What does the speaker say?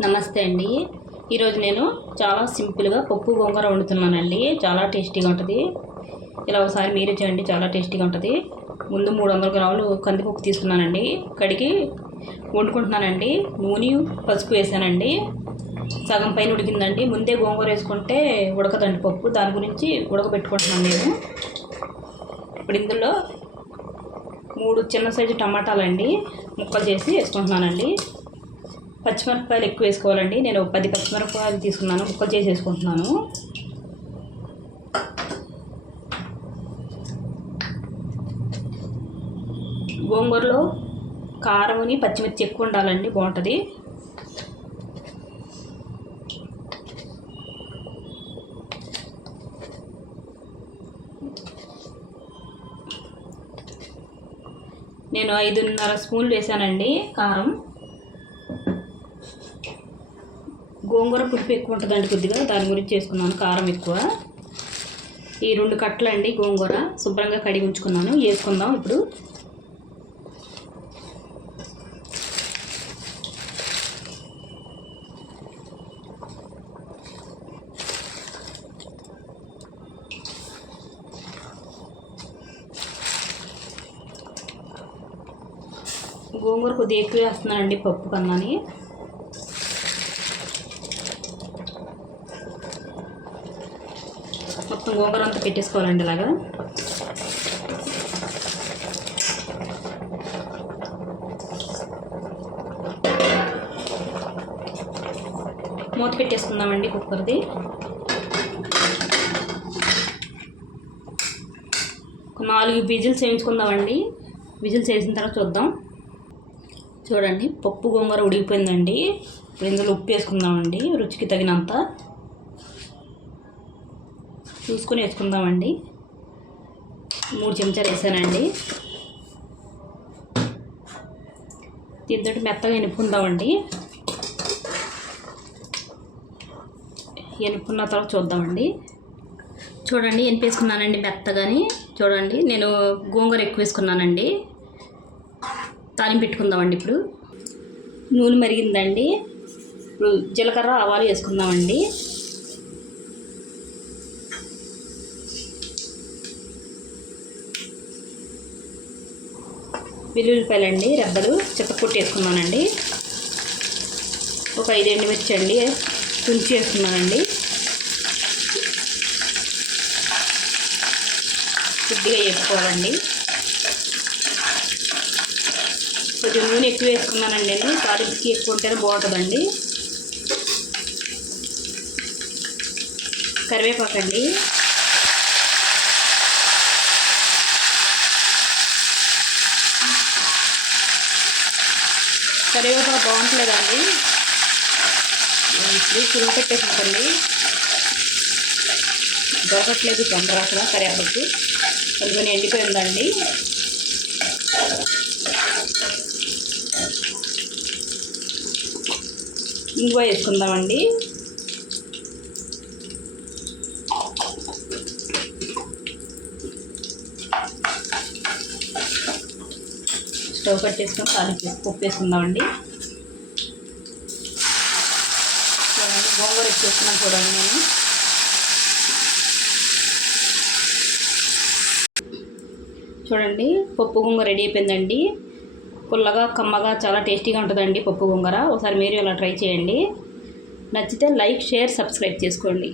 నమస్తే అండి. ఈరోజు నేను చాలా సింపుల్గా పప్పు గోంగూర వండుతున్నానండి. చాలా టేస్టీగా ఉంటుంది. ఇలా ఒకసారి మీరు చేయండి చాలా టేస్టీగా ఉంటుంది. ముందు మూడు వందల గ్రాములు కందిపప్పు తీసుకున్నానండి. కడిగి వండుకుంటున్నానండి. నూనె పసుపు వేసానండి. సగం పైన ఉడికిందండి. ముందే గోంగూర వేసుకుంటే ఉడకదండి పప్పు. దాని గురించి ఉడకబెట్టుకుంటున్నాను నేను. ఇప్పుడు ఇందులో మూడు చిన్న సైజు టమాటాలండి. ముక్కలు చేసి వేసుకుంటున్నానండి. పచ్చిమిరపకాయలు ఎక్కువ వేసుకోవాలండి. నేను ఒక పది పచ్చిమిరపకాయలు తీసుకున్నాను. ముక్కలు చేసి వేసుకుంటున్నాను. గోంగూరలో కారముని పచ్చిమిర్చి ఎక్కువ ఉండాలండి. బాగుంటుంది. నేను ఐదున్నర స్పూన్లు వేసానండి కారం. గోంగూర పులుపు ఎక్కువ ఉంటుందండి కొద్దిగా దాని గురించి చేసుకున్నాను కారం ఎక్కువ. ఈ రెండు కట్టలండి గోంగూర శుభ్రంగా కడిగి ఉంచుకున్నాను వేసుకుందాం ఇప్పుడు. గోంగూర కొద్దిగా ఎక్కువ వేస్తున్నానండి పప్పు కన్నాని. మొత్తం గోంగూర అంతా పెట్టేసుకోవాలండి ఇలాగా. మూత పెట్టేసుకుందామండి కుక్కర్ది. నాలుగు విజిల్స్ వేయించుకుందామండి. విజిల్స్ వేసిన తర్వాత చూద్దాం. చూడండి పప్పు గోంగూర ఉడికిపోయిందండి. ఇప్పుడు ఇందులో ఉప్పు వేసుకుందామండి రుచికి తగినంత. చూసుకొని వేసుకుందామండి. మూడు చెంచాలు వేసానండి. దీంతో మెత్తగా ఎనుపుకుందామండి ఎనుపుకున్న తర్వాత చూద్దామండి. చూడండి ఎనిపేసుకున్నానండి మెత్తగాని. చూడండి నేను గోంగూర ఎక్కువ వేసుకున్నానండి. తాలింపు పెట్టుకుందామండి ఇప్పుడు. నూనె మరిగిందండి. ఇప్పుడు జీలకర్ర ఆవాలు వేసుకుందామండి. వెల్లుల్లిపాయలండి రెబ్బలు చిత్తపుట్టి వేసుకున్నానండి. ఒక ఐదు ఎండుమిర్చి అండి తుంచి వేసుకున్నానండి. కొద్దిగా వేసుకోవాలండి. కొంచెం నూనె ఎక్కువ వేసుకున్నానండి నేను తాలింపుకి ఎక్కువ ఉంటేనే బాగుంటుందండి. కరివేపాకండి. కరివేపాకు బాగుంటలేదండి. ఇప్పుడు పురుగు పెట్టేసుకుంటుంది దొరకట్లేదు తొందర అసలు కరివేపాకు కొంచెం ఎండిపోయిందండి. ఇంగువ వేసుకుందామండి. స్టవ్ కట్టేసుకొని తాలింపు పప్పు వేసుకుందామండి చూడండి గోంగూర వచ్చేస్తున్నాను చూడండి నేను. చూడండి పప్పు గోంగూర రెడీ అయిపోయిందండి. పుల్లగా కమ్మగా చాలా టేస్టీగా ఉంటుందండి పప్పు గోంగూర. ఒకసారి మీరు ఇలా ట్రై చేయండి. నచ్చితే లైక్ షేర్ సబ్స్క్రైబ్ చేసుకోండి.